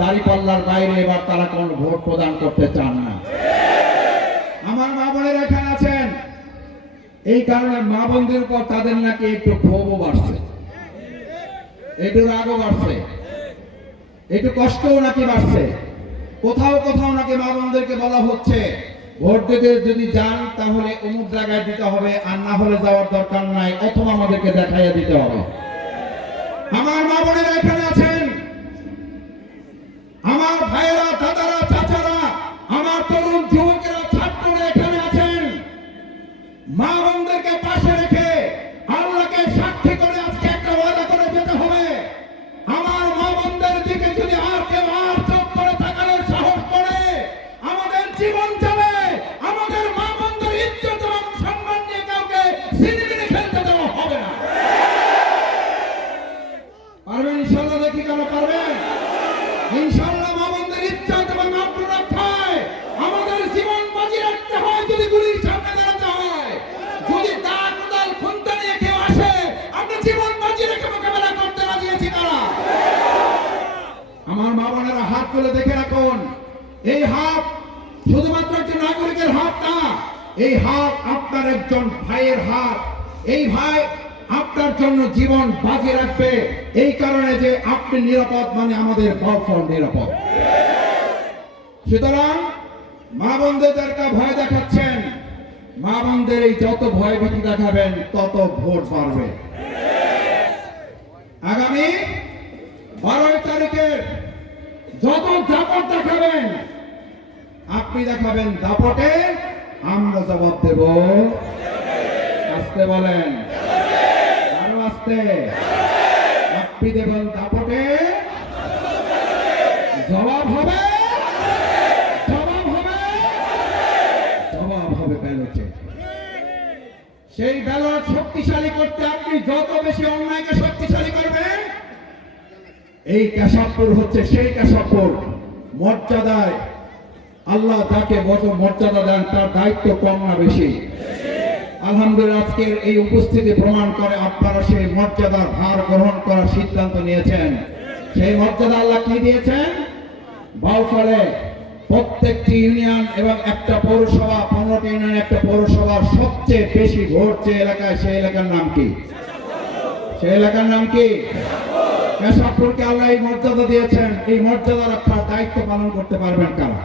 দাঁড়িপাল্লার বাইরে এবার তারা কোন ভোট প্রদান করতে চান না। আমার মা বোনেরা এখানে আছেন, এই কারণে মা বোনদের উপর তাদের নাকি একটু ক্ষোভও বাড়ছে, একটু রাগও বাড়ছে, একটু কষ্টও নাকি বাড়ছে। কোথাও কোথাও নাকি মা বোনদেরকে বলা হচ্ছে ভোট দিতে যদি যান তাহলে অমুক জায়গায় দিতে হবে, আর না হলে যাওয়ার দরকার নাই, অথবা আমাদেরকে দেখাইয়া দিতে হবে। আমার মা বোনেরা এখানে আছেন, আমার ভাইয়েরা, দাদারা, চাচারা, আমার তরুণ যুবকেরা, ছাত্ররা এখানে আছেন। মা বোনদেরকে পাশে রেখে আল্লাহকে সাক্ষী করে আজকে একটা ওয়াদা করে যেতে হবে। আমার মা বোনদের দিকে যদি আর কেউ আর চোখ করে তাকানোর সাহস করে, আমাদের জীবন যাবে। আমাদের মা বোনদের ইজ্জত এবং সম্মান নিয়ে কাউকে সিনেমিনে খেলতে দেওয়া হবে না। পারবেন ইনশাআল্লাহ? দেখি কেন পারবেন ইনশাআল্লাহ। মা বোনদের ইজ্জত এবং আব্রু রক্ষায় আমাদের জীবন বাজি রাখতে হয়। যদি গুলির সামনে দাঁড়াতে হয়, যদি দা কোদাল খুন্তা নিয়ে কেউ আসে, আমরা জীবন বাজি রেখে মোকাবেলা করতে রাজি আছি কারা? আমার মা বোনেরা হাত তুলে দেখে রাখুন, এই হাত শুধুমাত্র একজন নাগরিকের হাত না, এই হাত আপনার একজন ভাইয়ের হাত। এই ভাই আপনার জন্য জীবন বাজি রাখবে, এই কারণে যে আপনি নিরাপদ মানে আমাদের বাউফল নিরাপদ। সুতরাং মা বোনদেরকে ভয় দেখাচ্ছেন, মা বোনদের এই যত ভয় ভীতি দেখাবেন তত ভোট বাড়বে। আগামী 12 তারিখের যত দাপট দেখাবেন, আপনি দেখাবেন দাপটে, আমরা জবাব দেব। আসতে বলেন, আরো আসতে। আপনি দেবেন দাপটে, জবাব হবে, জবাব হবে, জবাব হবে ব্যালটে। সেই ব্যালট শক্তিশালী করতে আপনি যত বেশি অন্যায়কে শক্তিশালী করবেন। এই কেশবপুর হচ্ছে সেই কেশবপুর, মর্যাদায় আল্লাহ যাকে বড় মর্যাদা দেন তার দায়িত্ব কম না বেশি। আলহামদুলিল্লাহ আজকের এই উপস্থিতি প্রমাণ করে আপনারা সেই মর্যাদার ভার গ্রহণ করার সিদ্ধান্ত নিয়েছেন। সেই মর্যাদা আল্লাহ কি দিয়েছেন? বাউফলে প্রত্যেকটি ইউনিয়ন এবং একটা পৌরসভা, 15টি ইউনিয়ন একটা পৌরসভার সবচেয়ে বেশি ভোট যে এলাকায়, সেই এলাকার নাম কি? সেই এলাকার নাম কি? কেশবপুরকে আল্লাহ এই মর্যাদা দিয়েছেন। এই মর্যাদা রক্ষার দায়িত্ব পালন করতে পারবেন কারা?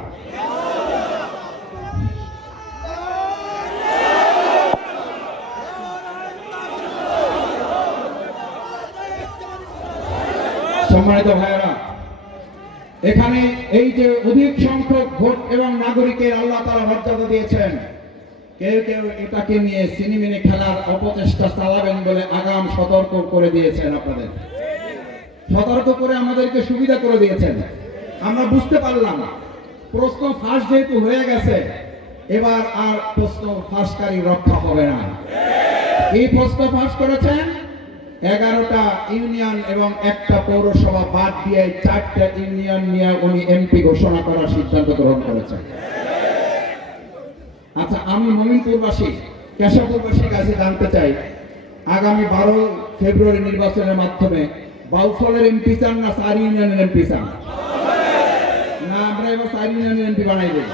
সম্মানিত ভাইয়েরা, এখানে এই যে অধিক সংখ্যক ভোট এবং নাগরিকের আল্লাহ তাআলা মর্যাদা দিয়েছেন, কেউ কেউ এটাকে নিয়ে সিনেমিনে খেলার অপচেষ্টা চালাবেন বলে আগাম সতর্ক করে দিয়েছেন। আপনাদের সতর্ক করে আমাদেরকে সুবিধা করে দিয়েছেন। আমরা বুঝতে পারলাম প্রশ্ন ফাঁস যেহেতু হয়ে গেছে, এবার আর প্রশ্ন ফাঁসকারী রক্ষা হবে না। এই প্রশ্ন ফাঁস করেছেন 11টা ইউনিয়ন এবং একটা পৌরসভা বাদ দিয়ে 4টা ইউনিয়ন নিয়ে উনি এমপি ঘোষণা করার সিদ্ধান্ত গ্রহণ করেছেন। আচ্ছা, আমি মমিনপুরবাসী, কেশবপুরবাসীর কাছে জানতে চাই, আগামী 12 ফেব্রুয়ারি নির্বাচনের মাধ্যমে বাউফলের এমপি চান না 4 ইউনিয়নের এমপি চান? না, আমরা এবার 4 ইউনিয়নের এমপি বানাই দেব।